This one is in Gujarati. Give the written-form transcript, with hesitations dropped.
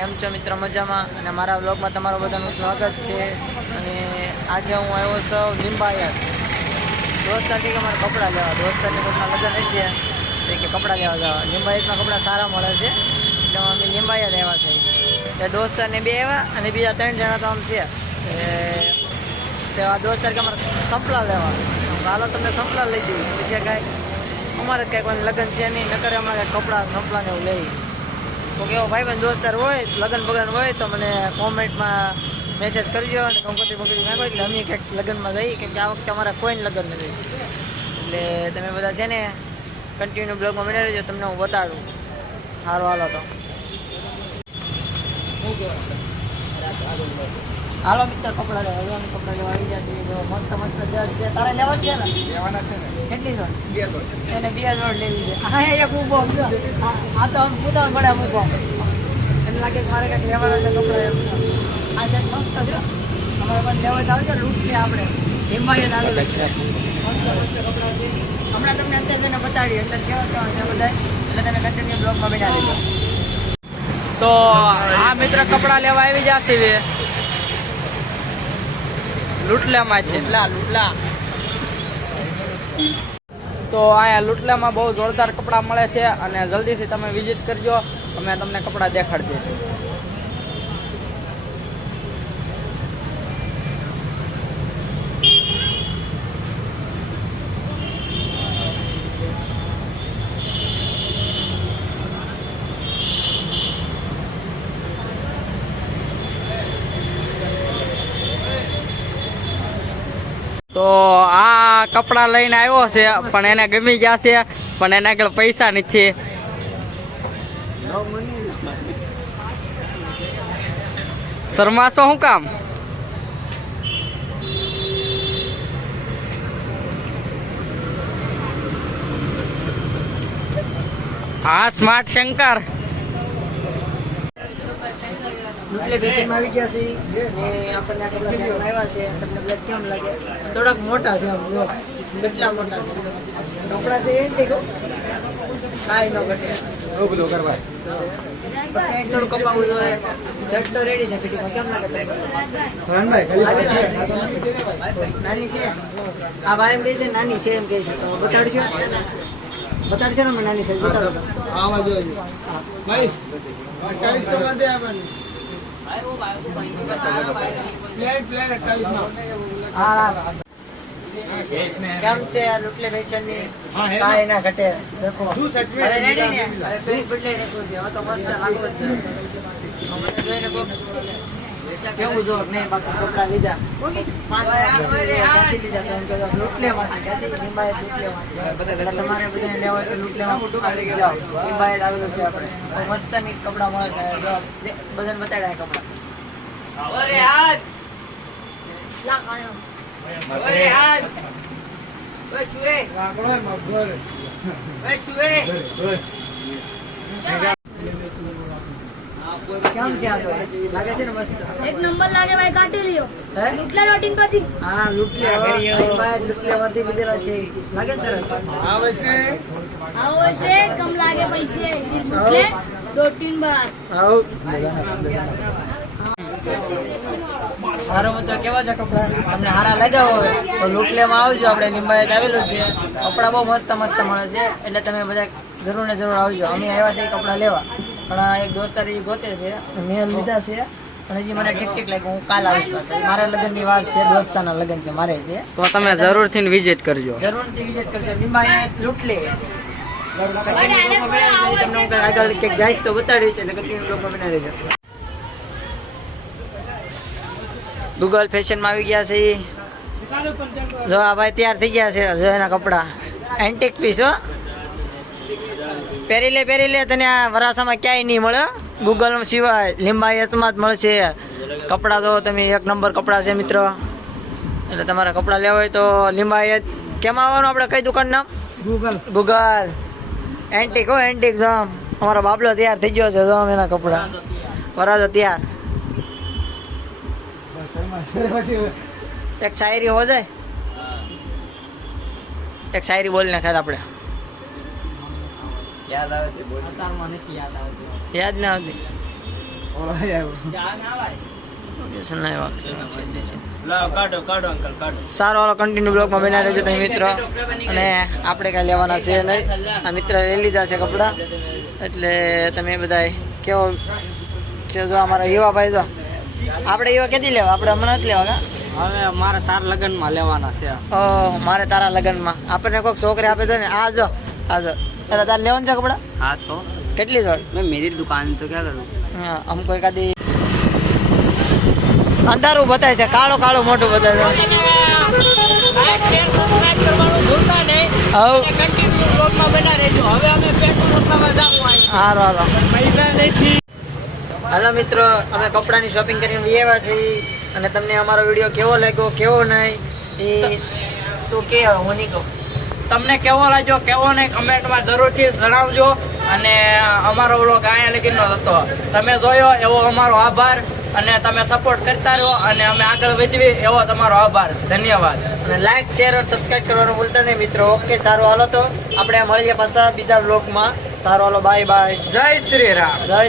કેમ છો મિત્ર? મજામાં? અને મારા વ્લોગમાં તમારું બધાનું સ્વાગત છે. અને આજે હું આવ્યો છું લિંબાયત. દોસ્તાર કે મારે કપડાં લેવા, દોસ્તારની કોઈના લગ્ન હશે તો કે કપડાં લેવા જવા. લિંબાયતમાં કપડાં સારા મળે છે એટલે અમે લિંબાયત આવ્યા છે. તે દોસ્તારને બે આવ્યા અને બીજા 3 જણા તો આમ છે. તે આ દોસ્તાર કે અમારે સંપલા લેવા, હાલો તમને સંપલા લઈ દઈએ. પછી કાંઈ અમારે કાંઈ કોઈ લગ્ન છે નહીં, નકર અમારે કપડાં સંપલા ને એવું લઈ. તો કેવો ભાઈબંધ દોસ્તાર હોય, લગ્ન બગન હોય તો મને કોમેન્ટમાં મેસેજ કરજો અને કંકોત્રી બગડી નાખો એટલે અમે કંઈક લગ્નમાં જઈએ. કેમ કે આ વખતે અમારા કોઈને લગ્ન નથી. એટલે તમે બધા છે ને કન્ટિન્યુ બ્લોગમાં બની રહેજો, તમને હું બતાડું. સારું હાલો તો હાલો મિત્ર, કપડાં લેવા કપડાં લેવા આવી ગયા છે. મસ્ત મસ્ત શર્ટ છે. તારે લેવા જ છે ને? લેવાના છે ને. કેટલી જોડ? 2 જોડ. એને 2 જોડ લેવી છે. હા એક ઊભો આ તો આમ પૂતાણ પડે ઊભો. એને લાગે મારે કંઈક લેવાના છે કપડાં એમ. આ શર્ટ મસ્ત છે. અમારે પણ લેવા જ આવજો. લૂંટ છે આપણે હિમાયત આવેલું છે. મસ્ત મસ્ત કપડાં છે. હમણાં તમને અત્યારે તેને બતાડીએ એટલે કેવા છે બધા, એટલે તમે કન્ટિન્યુ બ્લોગમાં બનાવી દેજો. તો આ મિત્ર કપડાં લેવા આવી જશે લુટલામાં છે. લુટલા તો અહીંયા લુટલામાં બહુ જોરદાર કપડાં મળે છે અને જલ્દીથી તમે વિઝિટ કરજો. અમે તમને કપડાં દેખાડી દઈશું. તો આ કપડાં લઈને આવ્યો છે પણ એને ગમી ગયા છે, પણ એના આગળ પૈસા નથી. શરમાશો શું કામ? હા સ્માર્ટ શંકર લુટલેમાં આવી ગયા છે ને આપણને આ કપડા આવ્યા છે. તમને બ્લેક કેમ લાગે? થોડાક મોટા છે આમ જો, કેટલા મોટા છે કપડા છે. એન્ટી કહું કાંઈ ન ઘટે. થોડું કપાવું જોઈએ. શર્ટ તો રેડી છે. ફિટિંગમાં કેમ લાગે? નાની છે આ ભાઈ એમ કહે છે નાની છે એમ કહે છે. તો બતાડશો? બતાડશે ને નાની છે? બતાડો. કેમ છે આ લુટલે ફેશન ની? કાંઈ ના ઘટે. દેખો હવે રેડી ને, હવે પેન્ટ બદલાઈ નાખ્યું છે. હવે તો મસ્ત લાગો છે. મને જોઈને કેવું જો નહીં બાકી કપડા લીધા 5 લીધા તો એમ કે લુટલેમાંથી લિંબાયત લુટલેમાંથી. તમારે બધાને લેવા હોય તો લુટલેમાં જાઓ. લિંબાયત આવેલું છે આપણે. મસ્ત ની કપડા મળે છે. બધાને બતાડ્યા કપડા. અરે હાથ અરે હાથ ઓય ચુએ લાકડો મગર ઓય ચુએ કેમ છે? આ લાગે છે ને મસ્ત? એક નંબર લાગે ભાઈ, કાઢી લ્યો. લુટલા રોટિંગ કરતી. હા લુટલે લુટલેમાંથી લીધેલા છે. લાગે ને સરસ? આવે છે. આવો છે કમ લાગે પૈસે. લુટલે 2-3 બાર. આવ મારો મતલબ કેવા છે કપડા? તમને હારા લાગ્યા હોય તો લુટલેમાં આવજો. આપણે લિંબાયત આવેલું છે. કપડા બહુ મસ્ત મસ્ત મળે છે એટલે તમે બધા જરૂર ને જરૂર આવજો. અમે આવ્યા છે કપડા લેવા, પણ એક દોસ્તાર એ ગોતે છે. મેં લીધા છે પણ હજી મને ઠીક લાગ્યું. હું કાલ આવીશ પાછા. મારા લગ્નની વાત છે, દોસ્તારના લગ્ન છે મારે છે. તો તમે જરૂરથી વિઝિટ કરજો. જરૂરથી વિઝિટ કરજો લિંબાયત લુટલે. આગળ ક્યાંક જઈશ તો બતાડીશ એટલે કન્ટિન્યુ બ્લોગમાં બનાવી દેજો. ગૂગલ ફેશનમાં આવી ગયા છે. જો આ ભાઈ તૈયાર થઈ ગયા છે. જો એના કપડા એન્ટિક પીસ હો. પહેરી લે તને આ વરાસામાં ક્યાંય નહીં મળે. ગૂગલ સિવાય લિંબાયતમાં જ મળશે કપડા. તો તમે એક નંબર કપડા છે મિત્ર. એટલે તમારા કપડા લેવા હોય તો લિંબાયત. કેમ આવવાનું આપણે? કઈ દુકાન નામ? ગૂગલ એન્ટિક હો, એન્ટિક. જો અમારો બાબલો તૈયાર થઈ ગયો છે. જો એના કપડા વરાજો તૈયાર. એક શાયરી હો જાય. એક શાયરી બોલી નાખે આપણે. યાદ આવે છે? યાદ ના આવતી. સારો હાલો કન્ટિન્યુ બ્લોગમાં બનાવી રહેજો તમે મિત્રો. અને આપણે કાંઈ લેવાના છે નહીં. આ મિત્ર લઈ લીધા છે કપડાં. એટલે તમે બધા કેવો છે જો અમારા યુવાભાઈ તો આપણે યુવા ક્યાંથી લેવા? આપણે હમણાં નથી લેવા કા? હવે મારે તાર લગ્નમાં લેવાના છે. મારે તારા લગ્નમાં આપણને કોઈક છોકરી આપે છે ને આ જો તારે તારે લેવાનું છે કપડાં? હા તો કેટલી જોડ? मैं मेरी दुकान तो क्या करूँ. હા અમકો એકાદી અંધારું બતાવે છે, કાળો કાળો મોટું બતાવે છે. હાલો હાલો હાલો મિત્રો, અમે કપડાની શોપિંગ કરીને આવ્યા છીએ. અને તમને અમારો વિડીયો કેવો લાગ્યો કેવો નહીં એ તું કે હું નહીં કહું. તમને કેવો લાગ્યો કેવો નહીં કમેન્ટમાં જરૂરથી જણાવજો. અને અમારો વ્લોગ અહીંયા લગીનો હતો. તમે જોયો એવો અમારો આભાર. અને તમે સપોર્ટ કરતા રહો અને અમે આગળ વધીએ એવો તમારો આભાર. ધન્યવાદ. અને લાઈક શેર અને સબસ્ક્રાઇબ કરવાનું ભૂલતા નહીં મિત્રો. ઓકે સારું હાલો તો આપણે મળીએ પાછા બીજા વ્લોગમાં. સારું હાલો બાય બાય. જય શ્રી રામ. જય